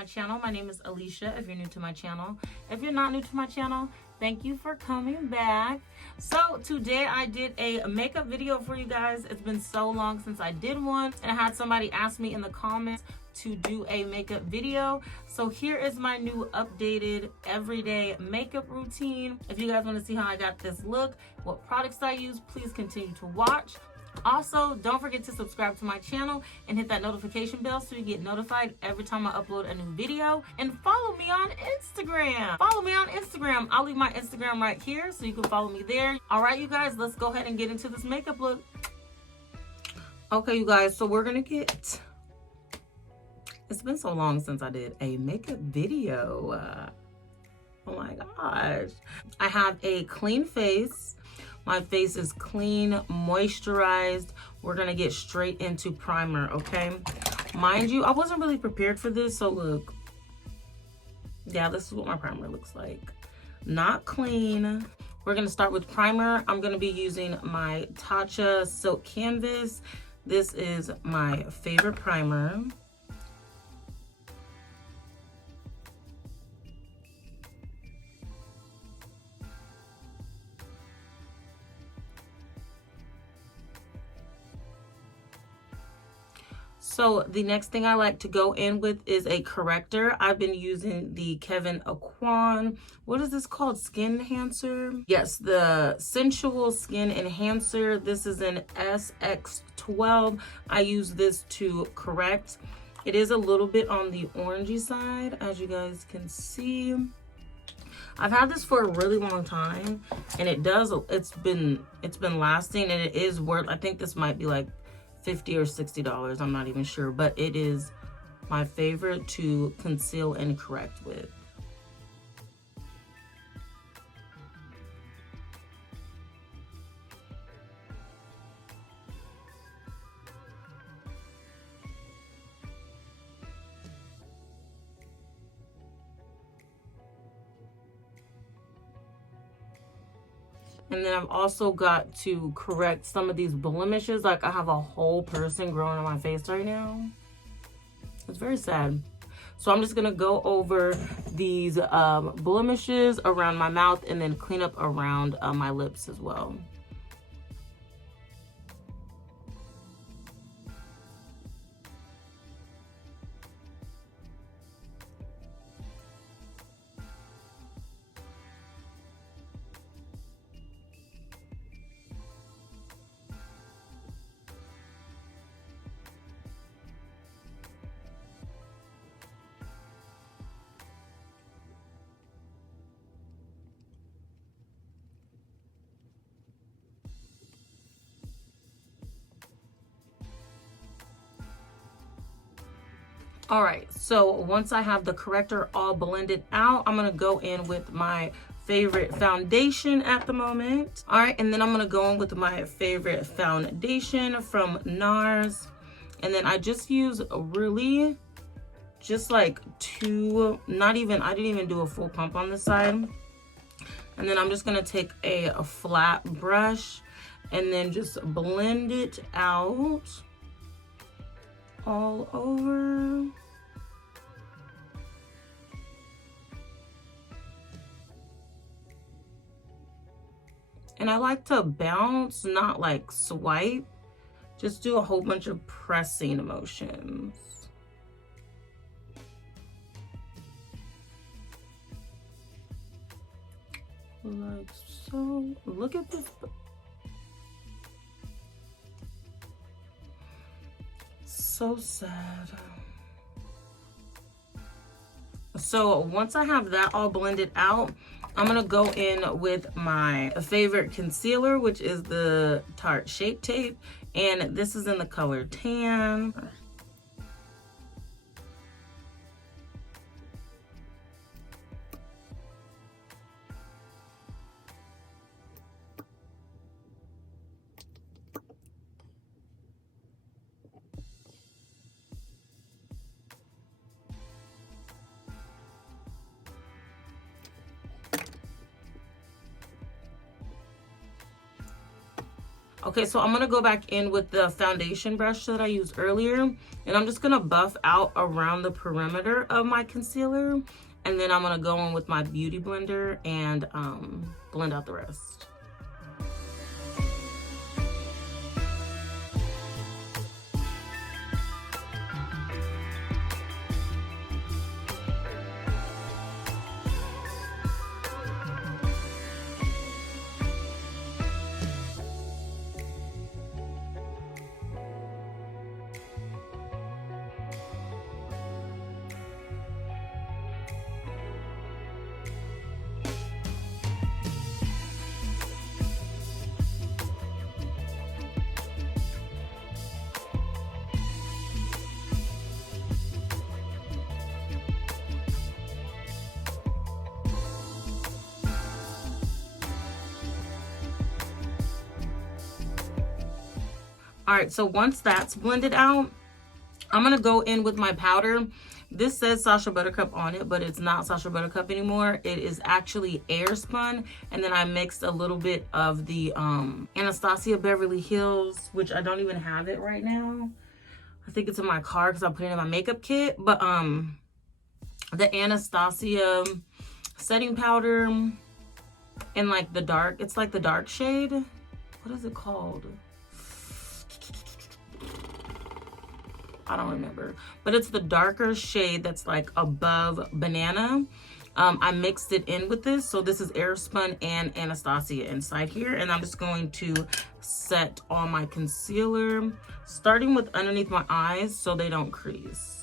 my channel. My name is Alishia, if you're new to my channel. If you're not new to my channel, thank you for coming back. So today I did a makeup video for you guys. It's been so long since I did one, and I had somebody ask me in the comments to do a makeup video. So here is my new updated everyday makeup routine. If you guys want to see how I got this look, what products I use, please continue to watch. Also, don't forget to subscribe to my channel and hit that notification bell so you get notified every time I upload a new video. And follow me on Instagram. Follow me on Instagram. I'll leave my Instagram right here so you can follow me there. All right, you guys, let's go ahead and get into this makeup look. Okay, you guys, so we're gonna get... It's been so long since I did a makeup video. Oh my gosh. I have a clean face. My face is clean, moisturized. We're gonna get straight into primer, okay? Mind you, I wasn't really prepared for this, so look. Yeah, this is what my primer looks like. Not clean. We're gonna start with primer. I'm gonna be using my Tatcha Silk Canvas. This is my favorite primer. So the next thing I like to go in with is a corrector. I've been using the Kevyn Aucoin. What is this called? Skin Enhancer? Yes, the Sensual Skin Enhancer. This is an SX12. I use this to correct. It is a little bit on the orangey side, as you guys can see. I've had this for a really long time, and it's been lasting, and it is worth, I think this might be like $50 or $60, I'm not even sure, but it is my favorite to conceal and correct with. And then I've also got to correct some of these blemishes. Like, I have a whole person growing on my face right now. It's very sad. So I'm just gonna go over these blemishes around my mouth and then clean up around my lips as well. All right, so once I have the corrector all blended out, I'm gonna go in with my favorite foundation at the moment. All right, and then I'm gonna go in with my favorite foundation from NARS. And then I just use really just like two, I didn't even do a full pump on this side. And then I'm just gonna take a flat brush and then just blend it out all over. And I like to bounce, not like swipe. Just do a whole bunch of pressing motions. Like so. Look at this. So sad. So once I have that all blended out, I'm gonna go in with my favorite concealer, which is the Tarte Shape Tape, and this is in the color Tan. Okay, so I'm gonna go back in with the foundation brush that I used earlier, and I'm just gonna buff out around the perimeter of my concealer, and then I'm gonna go in with my beauty blender and blend out the rest. All right, so once that's blended out, I'm gonna go in with my powder. This says Sacha Buttercup on it, but it's not Sacha Buttercup anymore. It is actually Airspun, and then I mixed a little bit of the Anastasia Beverly Hills, which I don't even have it right now. I think it's in my car because I put it in my makeup kit. But the Anastasia setting powder in like the dark, it's like the dark shade. What is it called? I don't remember, but it's the darker shade that's like above banana. I mixed it in with this. So this is Airspun and Anastasia inside here. And I'm just going to set on my concealer, starting with underneath my eyes so they don't crease.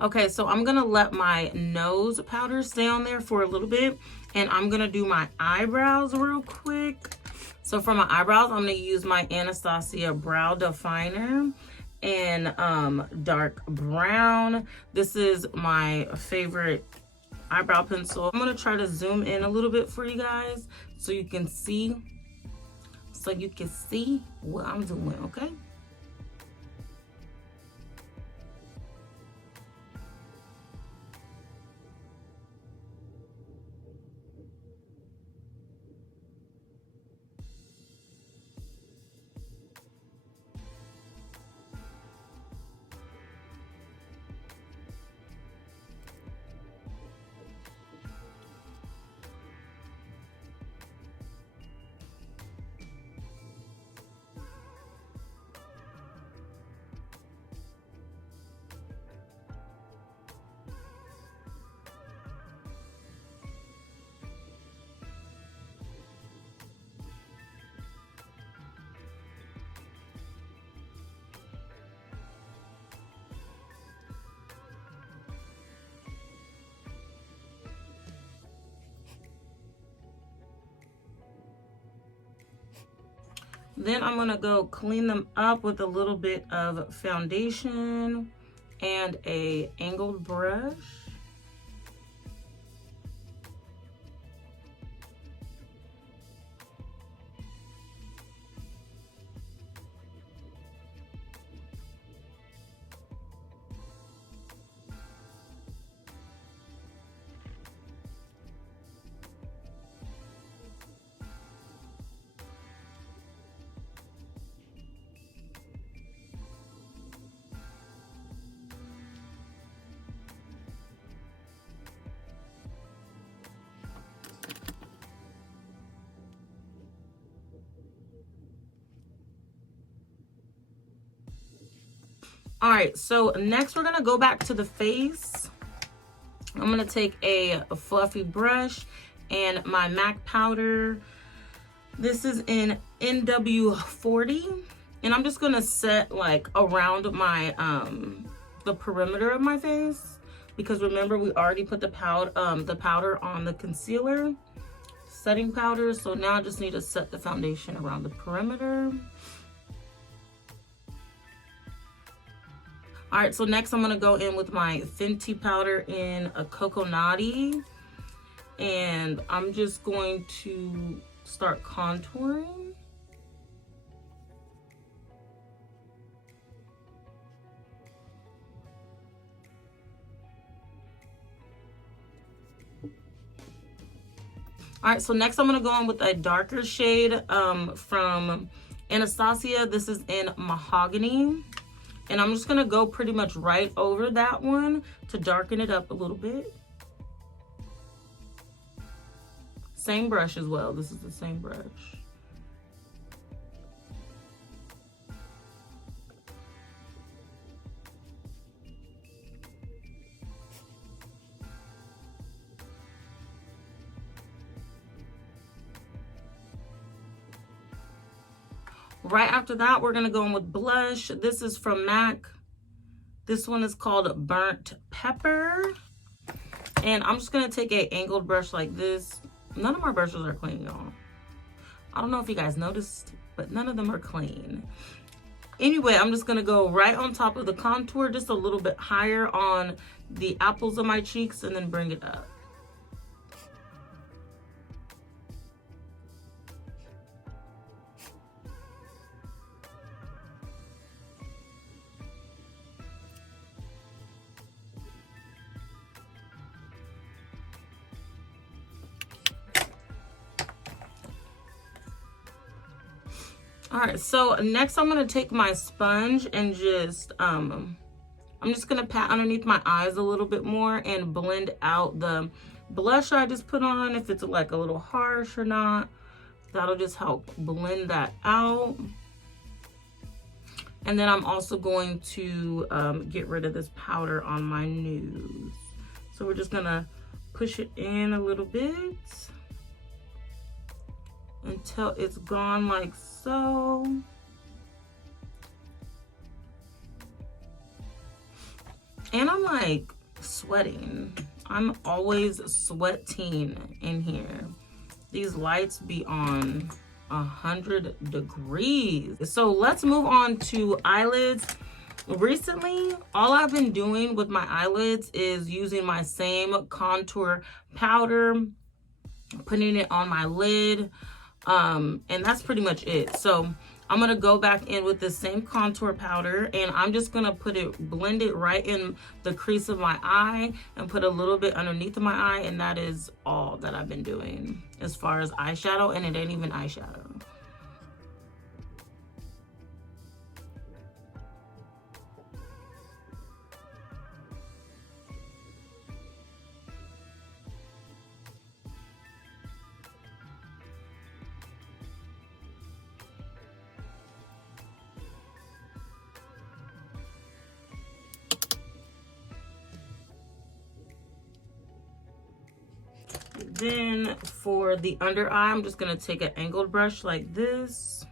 Okay, so I'm gonna let my nose powder stay on there for a little bit, and I'm gonna do my eyebrows real quick. So for my eyebrows, I'm gonna use my Anastasia Brow Definer in dark brown. This is my favorite eyebrow pencil. I'm gonna try to zoom in a little bit for you guys so you can see, what I'm doing, okay? Then I'm gonna go clean them up with a little bit of foundation and a angled brush. All right, so next we're gonna go back to the face. I'm gonna take a fluffy brush and my MAC powder. This is in NW40, and I'm just gonna set like around my the perimeter of my face, because remember we already put the powder on the concealer, setting powder. So now I just need to set the foundation around the perimeter. All right, so next I'm gonna go in with my Fenty powder in a Coconutty, and I'm just going to start contouring. All right, so next I'm gonna go in with a darker shade from Anastasia. This is in Mahogany. And I'm just gonna go pretty much right over that one to darken it up a little bit. Same brush as well. This is the same brush. Right after that, we're gonna go in with blush. This is from MAC. This one is called Burnt Pepper. And I'm just gonna take a angled brush like this. None of my brushes are clean, y'all. I don't know if you guys noticed, but none of them are clean. Anyway, I'm just gonna go right on top of the contour, just a little bit higher on the apples of my cheeks, and then bring it up. All right, so next I'm gonna take my sponge and just, I'm just gonna pat underneath my eyes a little bit more and blend out the blush I just put on, if it's like a little harsh or not. That'll just help blend that out. And then I'm also going to get rid of this powder on my nudes. So we're just gonna push it in a little bit until it's gone like so. And I'm like sweating. I'm always sweating in here. These lights be on 100 degrees. So let's move on to eyelids. Recently, all I've been doing with my eyelids is using my same contour powder, putting it on my lid, and that's pretty much it. So I'm gonna go back in with the same contour powder, and I'm just gonna blend it right in the crease of my eye and put a little bit underneath of my eye, and that is all that I've been doing as far as eyeshadow, and it ain't even eyeshadow. Then for the under eye, I'm just gonna take an angled brush like this.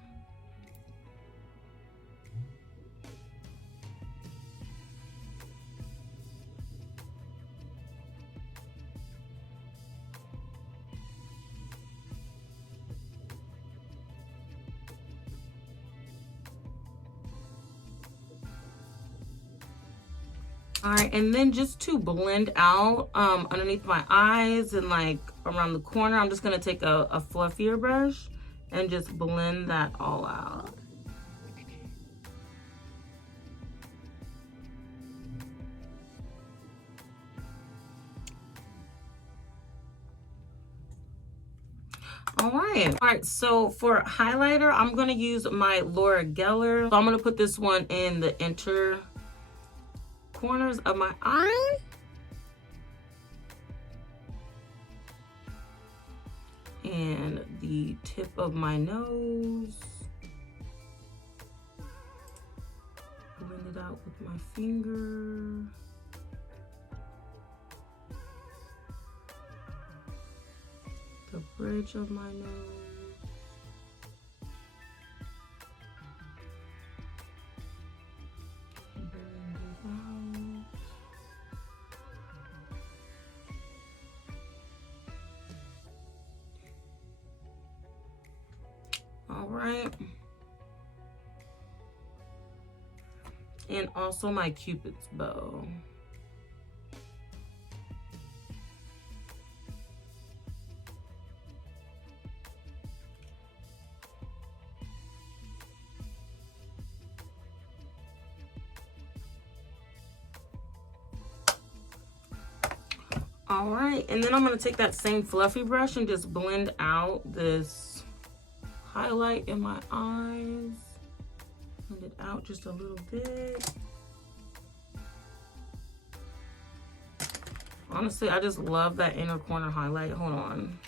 All right, and then just to blend out underneath my eyes and like around the corner, I'm just gonna take a fluffier brush and just blend that all out. All right, so for highlighter, I'm gonna use my Laura Geller. So I'm gonna put this one in the inner corners of my eye. And the tip of my nose. Blend it out with my finger. The bridge of my nose. All right. and also my Cupid's bow. All right, and then I'm gonna take that same fluffy brush and just blend out this highlight in my eyes. Blend it out just a little bit. Honestly, I just love that inner corner highlight. Hold on.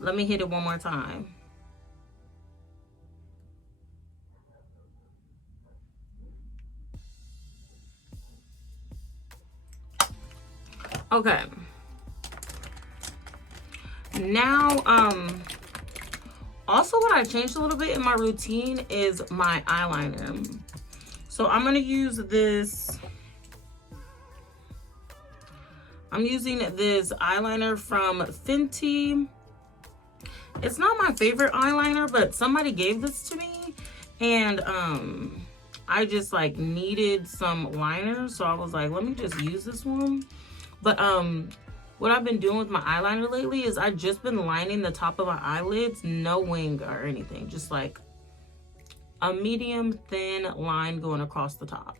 Let me hit it one more time. Okay. Now, also what I changed a little bit in my routine is my eyeliner. So I'm gonna use this. I'm using this eyeliner from Fenty. It's not my favorite eyeliner, but somebody gave this to me, and I just like needed some liners, so I was like, let me just use this one. But what I've been doing with my eyeliner lately is I've just been lining the top of my eyelids, no wing or anything, just like a medium thin line going across the top.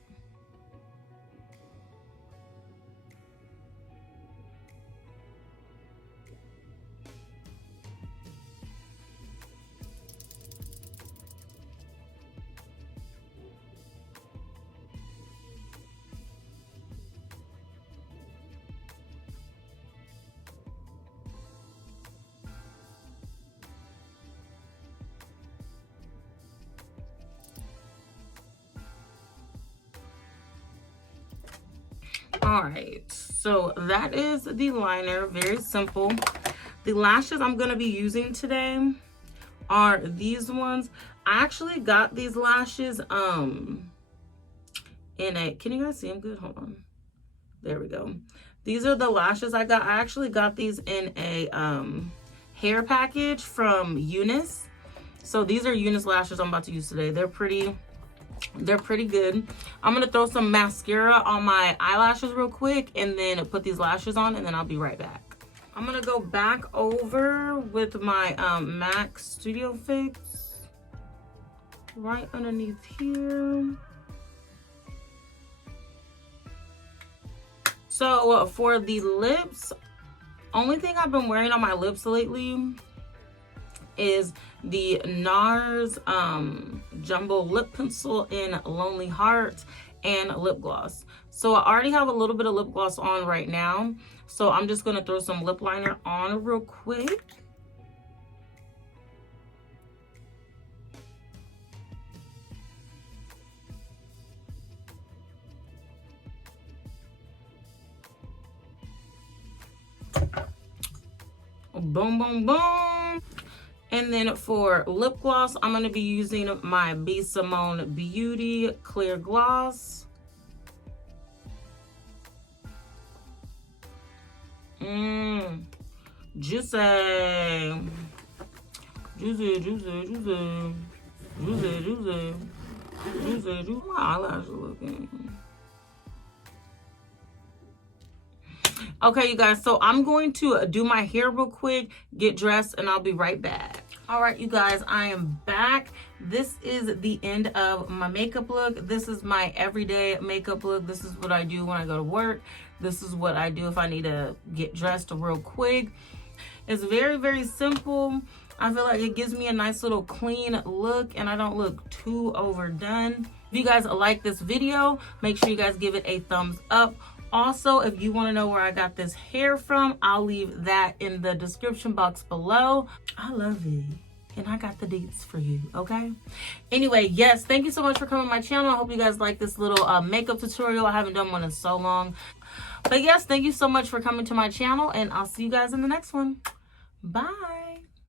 All right, so that is the liner, very simple. The lashes I'm gonna be using today are these ones. I actually got these lashes in a, can you guys see them good? Hold on, there we go. These are the lashes I got. I actually got these in a hair package from Eunice. So these are Eunice lashes I'm about to use today. They're pretty good. I'm gonna throw some mascara on my eyelashes real quick and then put these lashes on, and then I'll be right back. I'm gonna go back over with my MAC Studio Fix right underneath here. So for the lips, only thing I've been wearing on my lips lately is the NARS Jumbo Lip Pencil in Lonely Heart and lip gloss. So I already have a little bit of lip gloss on right now, so I'm just gonna throw some lip liner on real quick. Boom, boom, boom. And then for lip gloss, I'm going to be using my B. Simone Beauty Clear Gloss. Juicy. Juicy, juicy, juicy. Juicy, juicy. Juicy, juicy. My eyelashes looking. Okay, you guys, so I'm going to do my hair real quick, get dressed, and I'll be right back. All right, you guys, I am back. This is the end of my makeup look. This is my everyday makeup look. This is what I do when I go to work. This is what I do if I need to get dressed real quick. It's very, very simple. I feel like it gives me a nice little clean look and I don't look too overdone. If you guys like this video, make sure you guys give it a thumbs up. Also, if you want to know where I got this hair from, I'll leave that in the description box below. I love it. And I got the dates for you, okay? Anyway, yes, thank you so much for coming to my channel. I hope you guys like this little makeup tutorial. I haven't done one in so long. But yes, thank you so much for coming to my channel, and I'll see you guys in the next one. Bye.